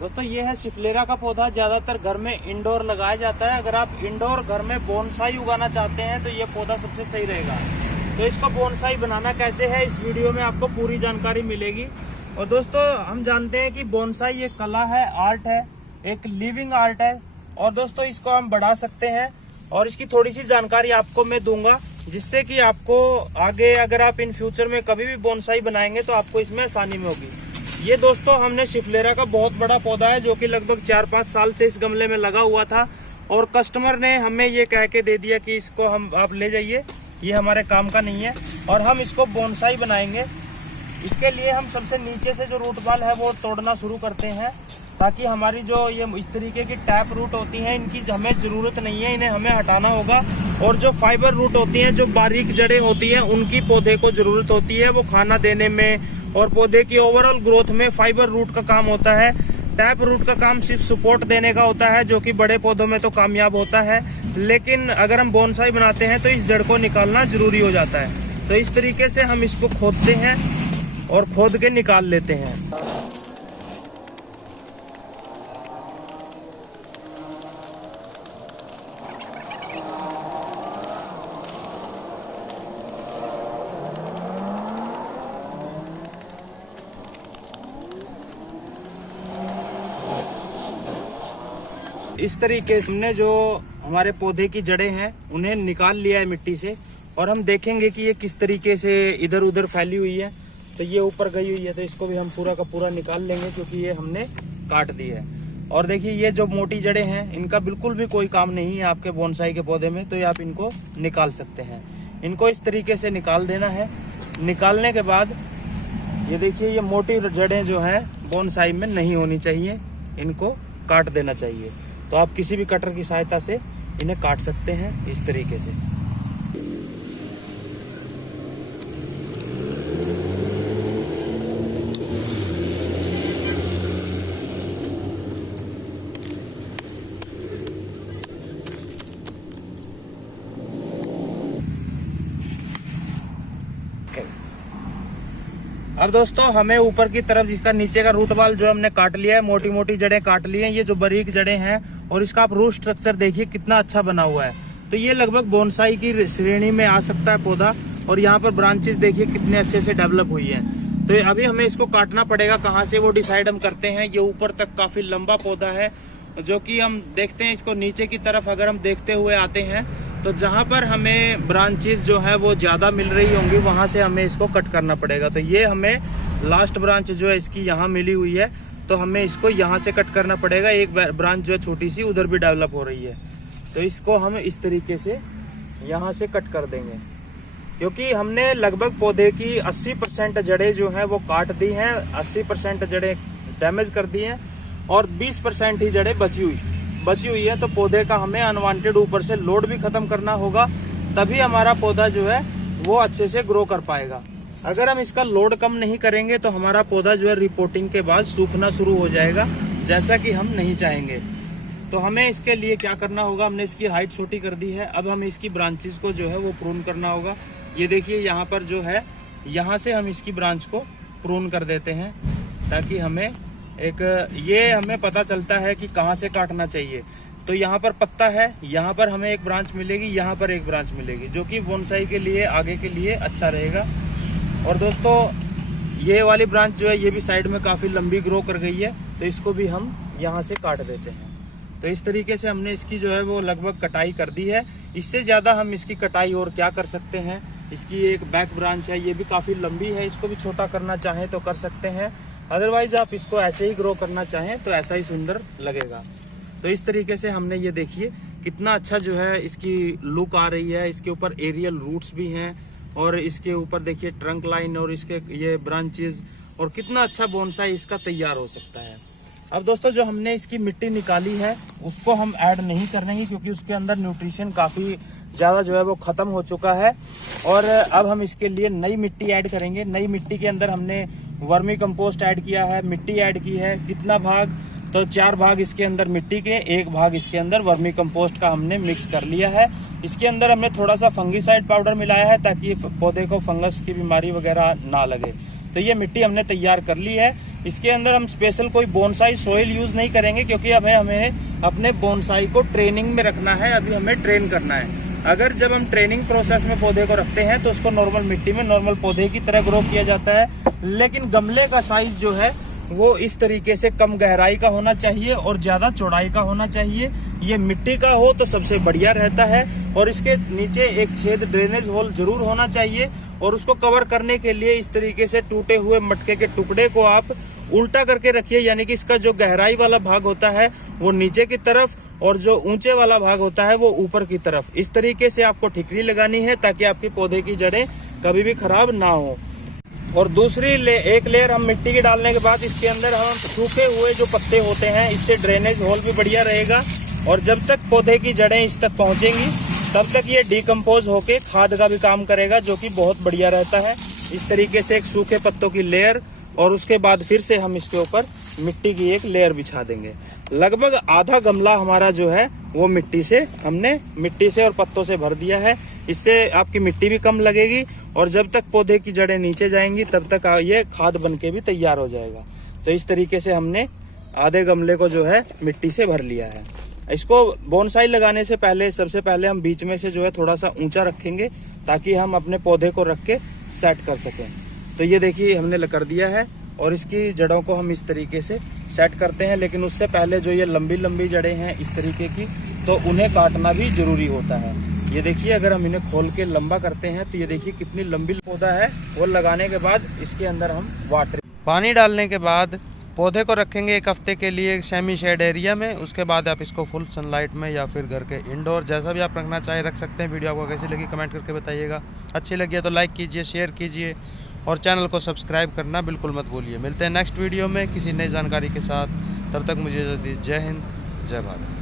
दोस्तों ये है शिफलेरा का पौधा, ज्यादातर घर में इंडोर लगाया जाता है। अगर आप इंडोर घर में बोनसाई उगाना चाहते हैं तो ये पौधा सबसे सही रहेगा। तो इसको बोनसाई बनाना कैसे है, इस वीडियो में आपको पूरी जानकारी मिलेगी। और दोस्तों हम जानते हैं कि बोनसाई एक कला है, आर्ट है, एक लिविंग आर्ट है। और दोस्तों इसको हम बढ़ा सकते हैं और इसकी थोड़ी सी जानकारी आपको मैं दूंगा, जिससे कि आपको आगे अगर आप इन फ्यूचर में कभी भी बोनसाई बनाएंगे तो आपको इसमें आसानी में होगी। ये दोस्तों हमने शिफलेरा का बहुत बड़ा पौधा है जो कि लगभग 4-5 साल से इस गमले में लगा हुआ था और कस्टमर ने हमें ये कह के दे दिया कि इसको आप ले जाइए, ये हमारे काम का नहीं है और हम इसको बोनसाई बनाएंगे। इसके लिए हम सबसे नीचे से जो रूट बॉल है वो तोड़ना शुरू करते हैं, ताकि हमारी जो ये इस तरीके की टैप रूट होती हैं इनकी हमें ज़रूरत नहीं है, इन्हें हमें हटाना होगा। और जो फाइबर रूट होती हैं, जो बारीक जड़ें होती हैं, उनकी पौधे को ज़रूरत होती है वो खाना देने में और पौधे की ओवरऑल ग्रोथ में। फाइबर रूट का काम होता है, टैप रूट का काम सिर्फ सपोर्ट देने का होता है, जो कि बड़े पौधों में तो कामयाब होता है, लेकिन अगर हम बोनसाई बनाते हैं तो इस जड़ को निकालना ज़रूरी हो जाता है। तो इस तरीके से हम इसको खोदते हैं और खोद के निकाल लेते हैं। इस तरीके से हमने जो हमारे पौधे की जड़ें हैं उन्हें निकाल लिया है मिट्टी से, और हम देखेंगे कि ये किस तरीके से इधर उधर फैली हुई है। तो ये ऊपर गई हुई है, तो इसको भी हम पूरा का पूरा निकाल लेंगे क्योंकि ये हमने काट दी है। और देखिए ये जो मोटी जड़ें हैं इनका बिल्कुल भी कोई काम नहीं है आपके बोनसाई के पौधे में, तो ये आप इनको निकाल सकते हैं। इनको इस तरीके से निकाल देना है। निकालने के बाद ये देखिए ये मोटी जड़ें जो है बोनसाई में नहीं होनी चाहिए, इनको काट देना चाहिए। तो आप किसी भी कटर की सहायता से इन्हें काट सकते हैं इस तरीके से। अब दोस्तों हमें ऊपर की तरफ जिसका नीचे का रूट बॉल जो हमने काट लिया है, मोटी मोटी जड़ें काट ली हैं, ये जो बारीक जड़ें हैं, और इसका आप रूट स्ट्रक्चर देखिए कितना अच्छा बना हुआ है। तो ये लगभग बोनसाई की श्रेणी में आ सकता है पौधा। और यहाँ पर ब्रांचेस देखिए कितने अच्छे से डेवलप हुई हैं। तो अभी हमें इसको काटना पड़ेगा, कहाँ से वो डिसाइड हम करते हैं। ये ऊपर तक काफी लंबा पौधा है, जो कि हम देखते हैं इसको नीचे की तरफ अगर हम देखते हुए आते हैं तो जहाँ पर हमें ब्रांचेस जो है वो ज़्यादा मिल रही होंगी वहाँ से हमें इसको कट करना पड़ेगा। तो ये हमें लास्ट ब्रांच जो है इसकी यहाँ मिली हुई है, तो हमें इसको यहाँ से कट करना पड़ेगा। एक ब्रांच जो है छोटी सी उधर भी डेवलप हो रही है, तो इसको हम इस तरीके से यहाँ से कट कर देंगे, क्योंकि हमने लगभग पौधे की 80% जड़ें जो हैं वो काट दी हैं, 80% जड़ें डैमेज कर दी हैं और 20% ही जड़ें बची हुई है। तो पौधे का हमें अनवांटेड ऊपर से लोड भी खत्म करना होगा, तभी हमारा पौधा जो है वो अच्छे से ग्रो कर पाएगा। अगर हम इसका लोड कम नहीं करेंगे तो हमारा पौधा जो है रिपोर्टिंग के बाद सूखना शुरू हो जाएगा, जैसा कि हम नहीं चाहेंगे। तो हमें इसके लिए क्या करना होगा, हमने इसकी हाइट छोटी कर दी है। अब हमें इसकी ब्रांचेस को जो है वो प्रून करना होगा। ये देखिए यहाँ पर जो है, यहाँ से हम इसकी ब्रांच को प्रून कर देते हैं, ताकि हमें हमें पता चलता है कि कहाँ से काटना चाहिए। तो यहाँ पर पत्ता है, यहाँ पर हमें एक ब्रांच मिलेगी, यहाँ पर एक ब्रांच मिलेगी, जो कि बोनसाई के लिए आगे के लिए अच्छा रहेगा। और दोस्तों ये वाली ब्रांच जो है ये भी साइड में काफ़ी लंबी ग्रो कर गई है, तो इसको भी हम यहाँ से काट देते हैं। तो इस तरीके से हमने इसकी जो है वो लगभग कटाई कर दी है। इससे ज़्यादा हम इसकी कटाई और क्या कर सकते हैं। इसकी एक बैक ब्रांच है, ये भी काफ़ी लंबी है, इसको भी छोटा करना चाहें तो कर सकते हैं। अदरवाइज आप इसको ऐसे ही ग्रो करना चाहें तो ऐसा ही सुंदर लगेगा। तो इस तरीके से हमने ये देखिए कितना अच्छा जो है इसकी लुक आ रही है। इसके ऊपर एरियल रूट्स भी हैं और इसके ऊपर देखिए ट्रंक लाइन और इसके ये ब्रांचेस, और कितना अच्छा बोनसाई इसका तैयार हो सकता है। अब दोस्तों जो हमने इसकी मिट्टी निकाली है उसको हम ऐड नहीं करेंगे, क्योंकि उसके अंदर न्यूट्रिशन काफ़ी ज़्यादा जो है वो ख़त्म हो चुका है। और अब हम इसके लिए नई मिट्टी ऐड करेंगे। नई मिट्टी के अंदर हमने वर्मी कंपोस्ट ऐड किया है, मिट्टी ऐड की है। कितना भाग, तो 4 भाग इसके अंदर मिट्टी के, 1 भाग इसके अंदर वर्मी कंपोस्ट का हमने मिक्स कर लिया है। इसके अंदर हमने थोड़ा सा फंगीसाइड पाउडर मिलाया है, ताकि पौधे को फंगस की बीमारी वगैरह ना लगे। तो ये मिट्टी हमने तैयार कर ली है। इसके अंदर हम स्पेशल कोई बोनसाई सोइल यूज नहीं करेंगे, क्योंकि हमें अपने बोनसाई को ट्रेनिंग में रखना है, अभी हमें ट्रेन करना है। अगर जब हम ट्रेनिंग प्रोसेस में पौधे को रखते हैं तो उसको नॉर्मल मिट्टी में नॉर्मल पौधे की तरह ग्रो किया जाता है, लेकिन गमले का साइज जो है वो इस तरीके से कम गहराई का होना चाहिए और ज्यादा चौड़ाई का होना चाहिए। ये मिट्टी का हो तो सबसे बढ़िया रहता है, और इसके नीचे एक छेद ड्रेनेज होल जरूर होना चाहिए। और उसको कवर करने के लिए इस तरीके से टूटे हुए मटके के टुकड़े को आप उल्टा करके रखिए, यानी कि इसका जो गहराई वाला भाग होता है वो नीचे की तरफ और जो ऊंचे वाला भाग होता है वो ऊपर की तरफ। इस तरीके से आपको ठिकरी लगानी है ताकि आपके पौधे की जड़ें कभी भी खराब ना हो। और दूसरी एक लेयर हम मिट्टी की डालने के बाद इसके अंदर हम सूखे हुए जो पत्ते होते हैं, इससे ड्रेनेज होल भी बढ़िया रहेगा। और जब तक पौधे की जड़ें इस तक पहुंचेंगी तब तक ये डिकम्पोज होके खाद का भी काम करेगा, जो कि बहुत बढ़िया रहता है। इस तरीके से एक सूखे पत्तों की लेयर, और उसके बाद फिर से हम इसके ऊपर मिट्टी की एक लेयर बिछा देंगे। लगभग आधा गमला हमारा जो है वो मिट्टी से और पत्तों से भर दिया है। इससे आपकी मिट्टी भी कम लगेगी, और जब तक पौधे की जड़ें नीचे जाएंगी तब तक ये खाद बन के भी तैयार हो जाएगा। तो इस तरीके से हमने आधे गमले को जो है मिट्टी से भर लिया है। इसको बोनसाई लगाने से पहले सबसे पहले हम बीच में से जो है थोड़ा सा ऊंचा रखेंगे, ताकि हम अपने पौधे को रख के सेट कर सकें। तो ये देखिए हमने कर दिया है, और इसकी जड़ों को हम इस तरीके से सेट करते हैं। लेकिन उससे पहले जो ये लंबी लंबी जड़ें हैं इस तरीके की, तो उन्हें काटना भी जरूरी होता है। ये देखिए अगर हम इन्हें खोल के लंबा करते हैं तो ये देखिए कितनी लंबी पौधा है। वो लगाने के बाद इसके अंदर हम पानी डालने के बाद पौधे को रखेंगे 1 हफ्ते के लिए सेमी शेड एरिया में। उसके बाद आप इसको फुल सनलाइट में या फिर घर के इंडोर जैसा भी आप रखना चाहे रख सकते हैं। वीडियो आपको कैसी लगी कमेंट करके बताइएगा। अच्छी लगी है तो लाइक कीजिए, शेयर कीजिए, और चैनल को सब्सक्राइब करना बिल्कुल मत भूलिए। मिलते हैं नेक्स्ट वीडियो में किसी नई जानकारी के साथ। तब तक मुझे जय हिंद, जय भारत।